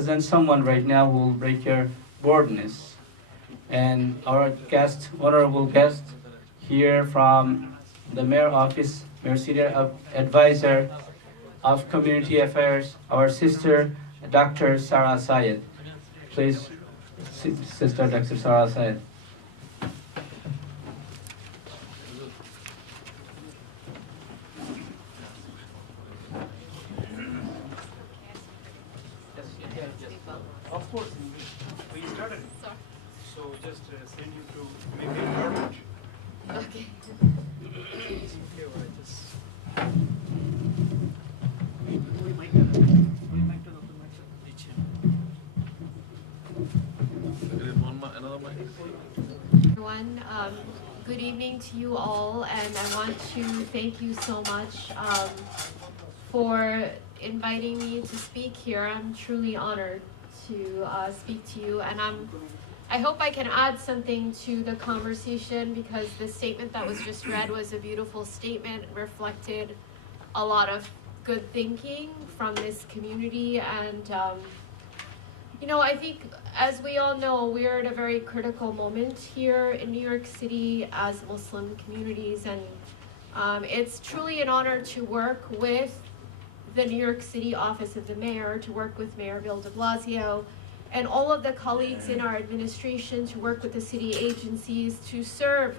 present someone right now who will break your boredness. And our honorable guest here from the Mayor Office, Mayor Senior Advisor of Community Affairs, our sister, Dr. Sarah Sayeed. Please, Sister Dr. Sarah Sayeed. Of course, we started. So just send you to make it garbage. Okay. Everyone, good evening to you all, and I want to thank you so much for inviting me to speak here. I'm truly honored to speak to you, and I hope I can add something to the conversation, because the statement that was just read was a beautiful statement, reflected a lot of good thinking from this community. And you know, I think, as we all know, we are at a very critical moment here in New York City as Muslim communities, and it's truly an honor to work with the New York City Office of the Mayor, to work with Mayor Bill de Blasio, and all of the colleagues in our administration, to work with the city agencies, to serve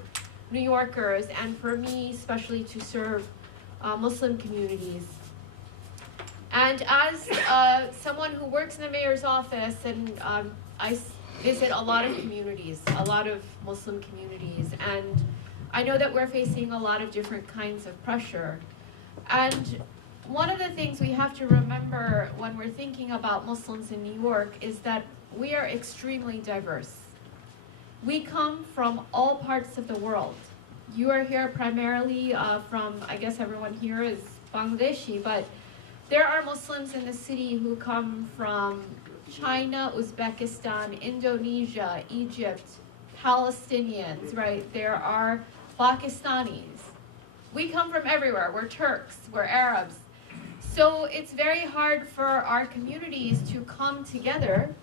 New Yorkers, and for me, especially to serve Muslim communities. And as someone who works in the mayor's office, and I visit a lot of communities, a lot of Muslim communities, and I know that we're facing a lot of different kinds of pressure. And one of the things we have to remember when we're thinking about Muslims in New York is that we are extremely diverse. We come from all parts of the world. You are here primarily from, I guess everyone here is Bangladeshi, but there are Muslims in the city who come from China, Uzbekistan, Indonesia, Egypt, Palestinians, right? There are Pakistanis. We come from everywhere. We're Turks, we're Arabs. So it's very hard for our communities to come together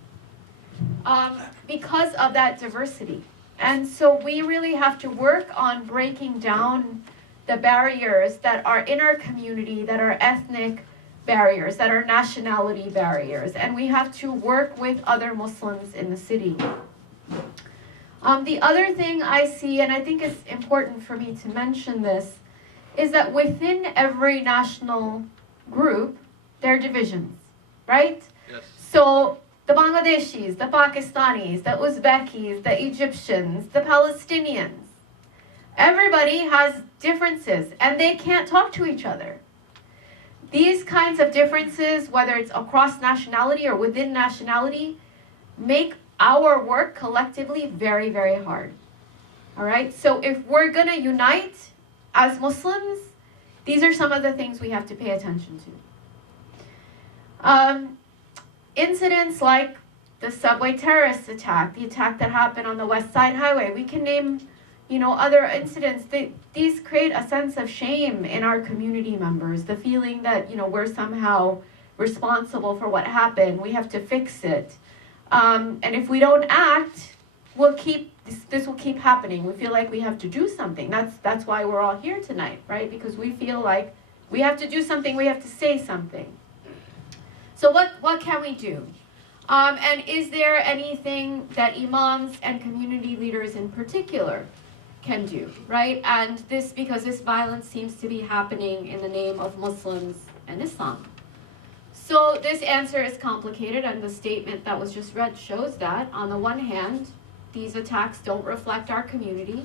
because of that diversity. And so we really have to work on breaking down the barriers that are in our community, that are ethnic barriers, that are nationality barriers. And we have to work with other Muslims in the city. The other thing I see, and I think it's important for me to mention this, is that within every national group, there are divisions, right? Yes. So the Bangladeshis, the Pakistanis, the Uzbekis, the Egyptians, the Palestinians, everybody has differences, and they can't talk to each other. These kinds of differences, whether it's across nationality or within nationality, make our work collectively very, very hard. All right? So if we're going to unite as Muslims, these are some of the things we have to pay attention to. Incidents like the subway terrorist attack, the attack that happened on the West Side Highway, we can name, other incidents. These create a sense of shame in our community members, the feeling that, we're somehow responsible for what happened. We have to fix it. And if we don't act, this will keep happening. We feel like we have to do something. That's why we're all here tonight, right? Because we feel like we have to do something, we have to say something. So what can we do? And is there anything that imams and community leaders in particular can do, right? And because this violence seems to be happening in the name of Muslims and Islam. So this answer is complicated, and the statement that was just read shows that. On the one hand, these attacks don't reflect our community.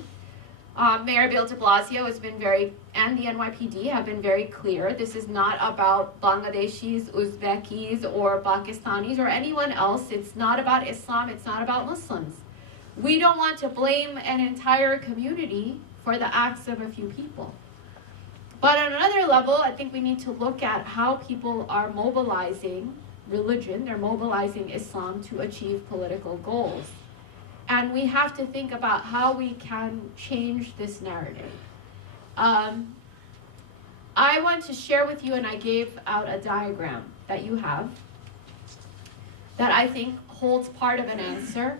Mayor Bill de Blasio has been and the NYPD have been very clear. This is not about Bangladeshis, Uzbekis, or Pakistanis, or anyone else. It's not about Islam. It's not about Muslims. We don't want to blame an entire community for the acts of a few people. But on another level, I think we need to look at how people are mobilizing religion. They're mobilizing Islam to achieve political goals. And we have to think about how we can change this narrative. I want to share with you, and I gave out a diagram that you have. that I think holds part of an answer.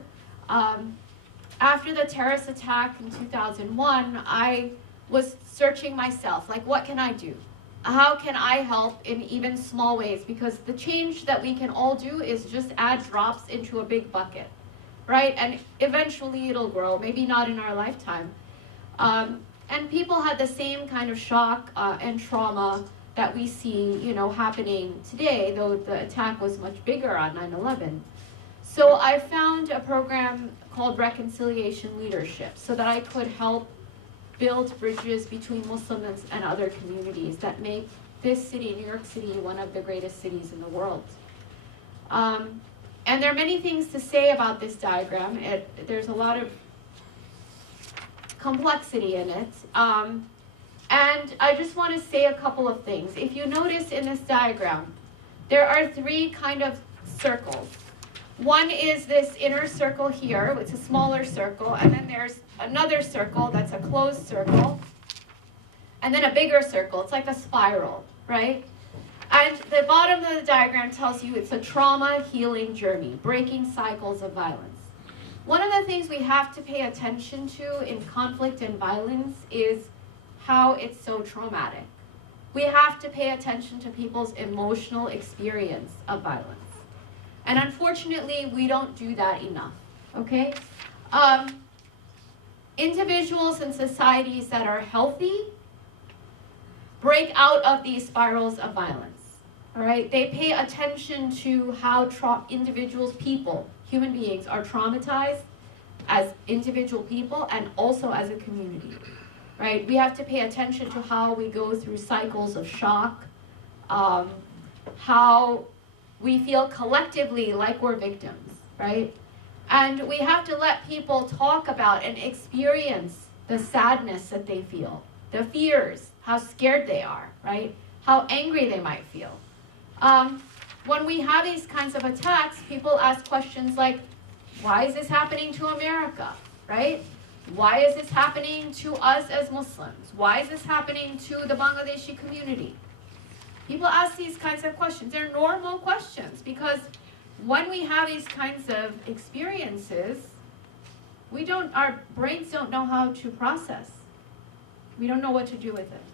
After the terrorist attack in 2001, I was searching myself, like, what can I do? How can I help in even small ways? Because the change that we can all do is just add drops into a big bucket, right? And eventually it'll grow, maybe not in our lifetime. And people had the same kind of shock and trauma that we see, happening today, though the attack was much bigger on 9/11. So I found a program called Reconciliation Leadership so that I could help build bridges between Muslims and other communities that make this city, New York City, one of the greatest cities in the world. And there are many things to say about this diagram. There's a lot of complexity in it. And I just want to say a couple of things. If you notice in this diagram, there are three kind of circles. One is this inner circle here, it's a smaller circle, and then there's another circle that's a closed circle, and then a bigger circle. It's like a spiral, right? And the bottom of the diagram tells you it's a trauma healing journey, breaking cycles of violence. One of the things we have to pay attention to in conflict and violence is how it's so traumatic. We have to pay attention to people's emotional experience of violence. And unfortunately, we don't do that enough, okay? Individuals and societies that are healthy break out of these spirals of violence, all right? They pay attention to how individuals, people, human beings are traumatized as individual people and also as a community, right? We have to pay attention to how we go through cycles of shock, how we feel collectively like we're victims, right? And we have to let people talk about and experience the sadness that they feel, the fears, how scared they are, right? How angry they might feel. When we have these kinds of attacks, people ask questions like, why is this happening to America, right? Why is this happening to us as Muslims? Why is this happening to the Bangladeshi community? People ask these kinds of questions. They're normal questions because when we have these kinds of experiences, our brains don't know how to process. We don't know what to do with it.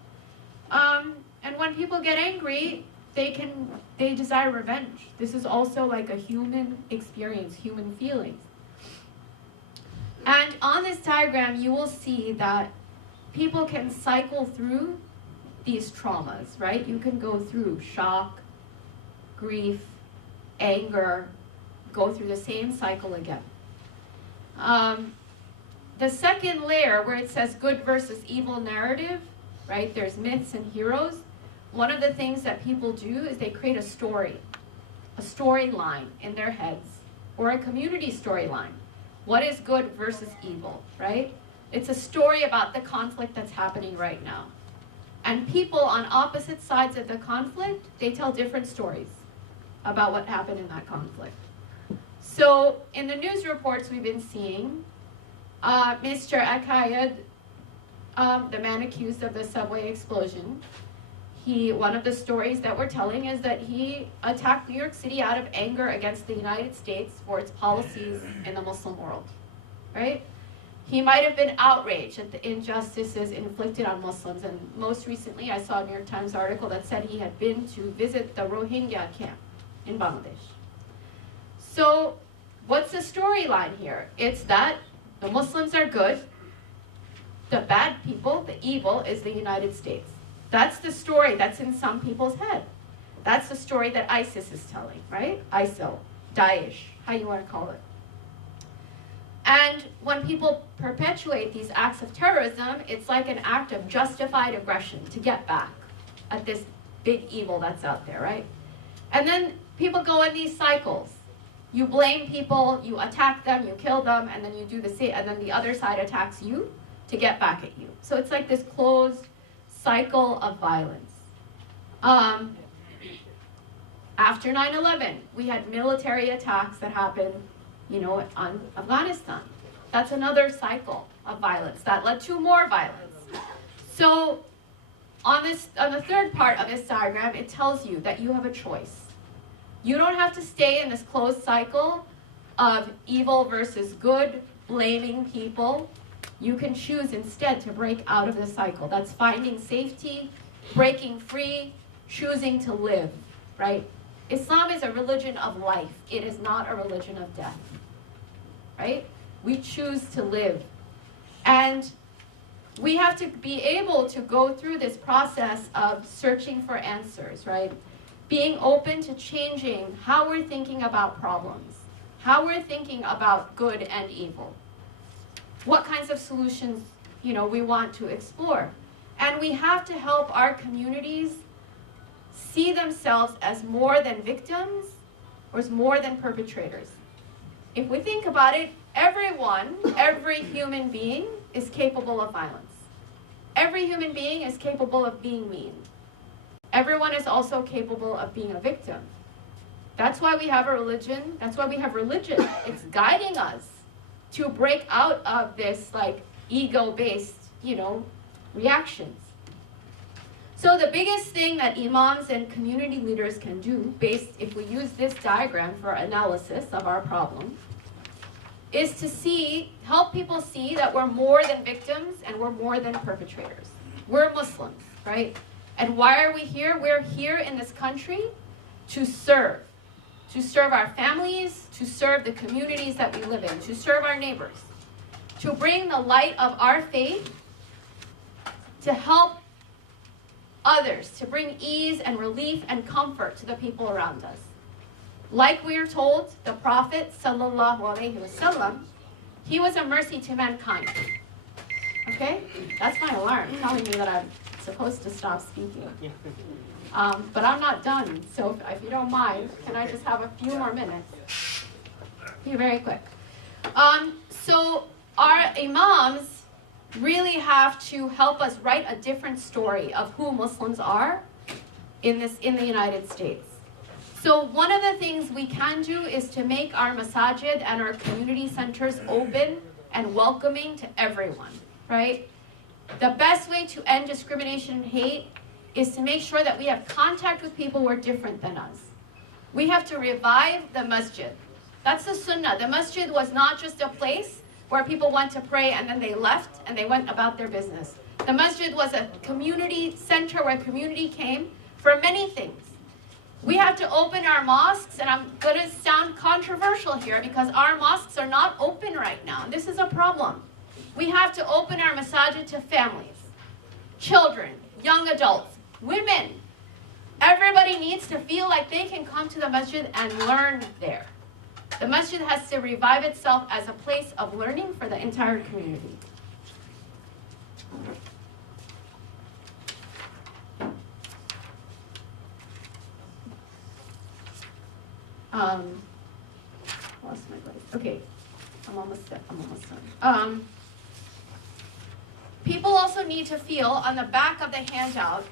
And when people get angry, they desire revenge. This is also like a human experience, human feelings. And on this diagram, you will see that people can cycle through these traumas, right? You can go through shock, grief, anger, go through the same cycle again. The second layer, where it says good versus evil narrative, right? There's myths and heroes. One of the things that people do is they create a storyline in their heads, or a community storyline. What is good versus evil, right? It's a story about the conflict that's happening right now. And people on opposite sides of the conflict, they tell different stories about what happened in that conflict. So in the news reports we've been seeing, Mr. Akayed, the man accused of the subway explosion, one of the stories that we're telling is that he attacked New York City out of anger against the United States for its policies in the Muslim world, right? He might have been outraged at the injustices inflicted on Muslims. And most recently, I saw a New York Times article that said he had been to visit the Rohingya camp in Bangladesh. So what's the storyline here? It's that the Muslims are good. The bad people, the evil, is the United States. That's the story that's in some people's head. That's the story that ISIS is telling, right? ISIL, Daesh, how you want to call it. And when people perpetuate these acts of terrorism, it's like an act of justified aggression to get back at this big evil that's out there, right? And then people go in these cycles. You blame people, you attack them, you kill them, and then you do the same, and then the other side attacks you to get back at you. So it's like this closed cycle of violence. After 9/11, we had military attacks that happened, on Afghanistan. That's another cycle of violence that led to more violence. So on the third part of this diagram, it tells you that you have a choice. You don't have to stay in this closed cycle of evil versus good, blaming people. You can choose instead to break out of the cycle. That's finding safety, breaking free, choosing to live, right? Islam is a religion of life. It is not a religion of death, right? We choose to live. And we have to be able to go through this process of searching for answers, right? Being open to changing how we're thinking about problems, how we're thinking about good and evil, what kinds of solutions, we want to explore. And we have to help our communities see themselves as more than victims or as more than perpetrators. If we think about it, every human being is capable of violence. Every human being is capable of being mean. Everyone is also capable of being a victim. That's why we have a religion. That's why we have religion. It's guiding us to break out of this ego-based, reactions. So the biggest thing that imams and community leaders can do, if we use this diagram for analysis of our problem, is to help people see that we're more than victims and we're more than perpetrators. We're Muslims, right? And why are we here? We're here in this country to serve our families, to serve the communities that we live in, to serve our neighbors, to bring the light of our faith, to help others, to bring ease and relief and comfort to the people around us. Like we are told, the Prophet sallallahu alaihi wasallam, he was a mercy to mankind. Okay? That's my alarm telling me that I'm supposed to stop speaking. But I'm not done, so if you don't mind, can I just have a few more minutes? Be very quick. So our imams really have to help us write a different story of who Muslims are in the United States. So one of the things we can do is to make our masajid and our community centers open and welcoming to everyone, right? The best way to end discrimination and hate is to make sure that we have contact with people who are different than us. We have to revive the masjid. That's the sunnah. The masjid was not just a place where people went to pray and then they left and they went about their business. The masjid was a community center where community came for many things. We have to open our mosques, and I'm going to sound controversial here because our mosques are not open right now. This is a problem. We have to open our masajid to families, children, young adults, women. Everybody needs to feel like they can come to the masjid and learn there. The masjid has to revive itself as a place of learning for the entire community. Lost my place. Okay, I'm almost done. People also need to feel on the back of the handout,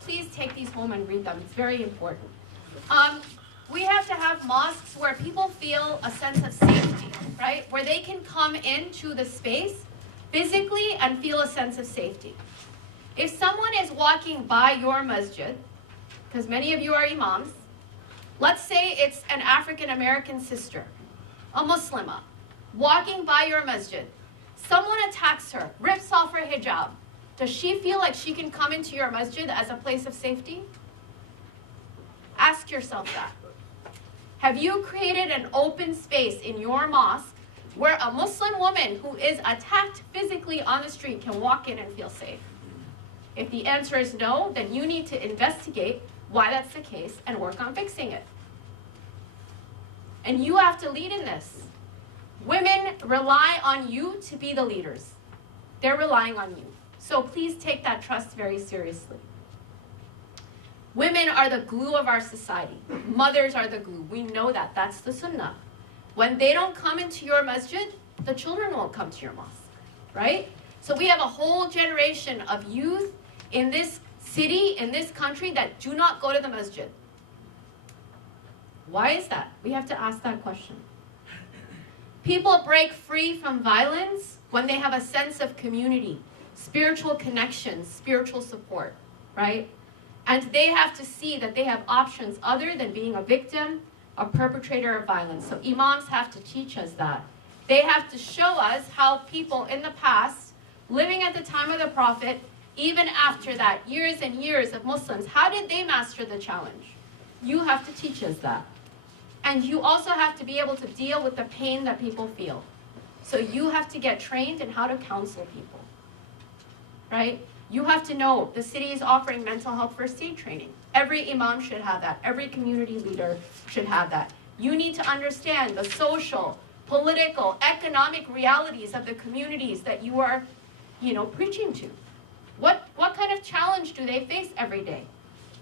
please take these home and read them. It's very important. We have to have mosques where people feel a sense of safety, right? Where they can come into the space physically and feel a sense of safety. If someone is walking by your masjid, because many of you are imams, let's say it's an African American sister, a Muslimah, walking by your masjid. Someone attacks her, rips off her hijab. Does she feel like she can come into your masjid as a place of safety? Ask yourself that. Have you created an open space in your mosque where a Muslim woman who is attacked physically on the street can walk in and feel safe? If the answer is no, then you need to investigate why that's the case and work on fixing it. And you have to lead in this. Women rely on you to be the leaders. They're relying on you. So please take that trust very seriously. Women are the glue of our society. Mothers are the glue. We know that. That's the sunnah. When they don't come into your masjid, the children won't come to your mosque, right? So we have a whole generation of youth in this city, in this country, that do not go to the masjid. Why is that? We have to ask that question. People break free from violence when they have a sense of community, spiritual connection, spiritual support, right? And they have to see that they have options other than being a victim, a perpetrator of violence. So imams have to teach us that. They have to show us how people in the past, living at the time of the Prophet, even after that, years and years of Muslims, how did they master the challenge? You have to teach us that. And you also have to be able to deal with the pain that people feel. So you have to get trained in how to counsel people, right? You have to know the city is offering mental health first aid training. Every imam should have that. Every community leader should have that. You need to understand the social, political, economic realities of the communities that you are, preaching to. What kind of challenge do they face every day?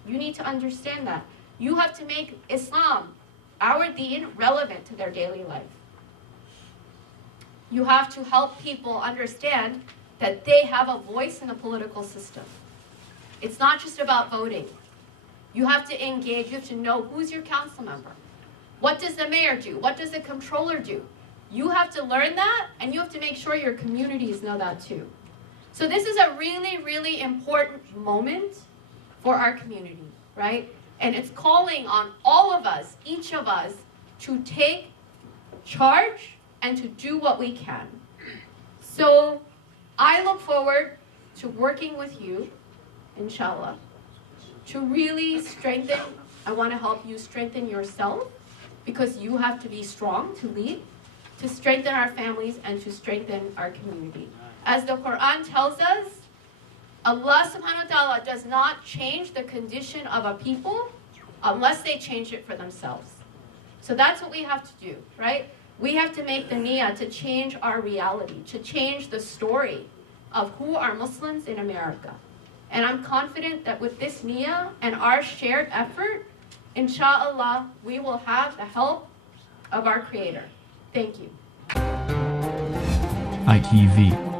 You need to understand that. You have to make Islam, our deen, relevant to their daily life. You have to help people understand that they have a voice in the political system. It's not just about voting. You have to engage, you have to know who's your council member. What does the mayor do? What does the controller do? You have to learn that, and you have to make sure your communities know that too. So this is a really, really important moment for our community, right? And it's calling on all of us, each of us, to take charge and to do what we can. So I look forward to working with you, inshallah, to really strengthen. I want to help you strengthen yourself, because you have to be strong to lead, to strengthen our families, and to strengthen our community. As the Quran tells us, Allah subhanahu wa ta'ala does not change the condition of a people unless they change it for themselves. So that's what we have to do, right? We have to make the niyyah to change our reality, to change the story of who are Muslims in America. And I'm confident that with this niyyah and our shared effort, inshallah, we will have the help of our Creator. Thank you. ITV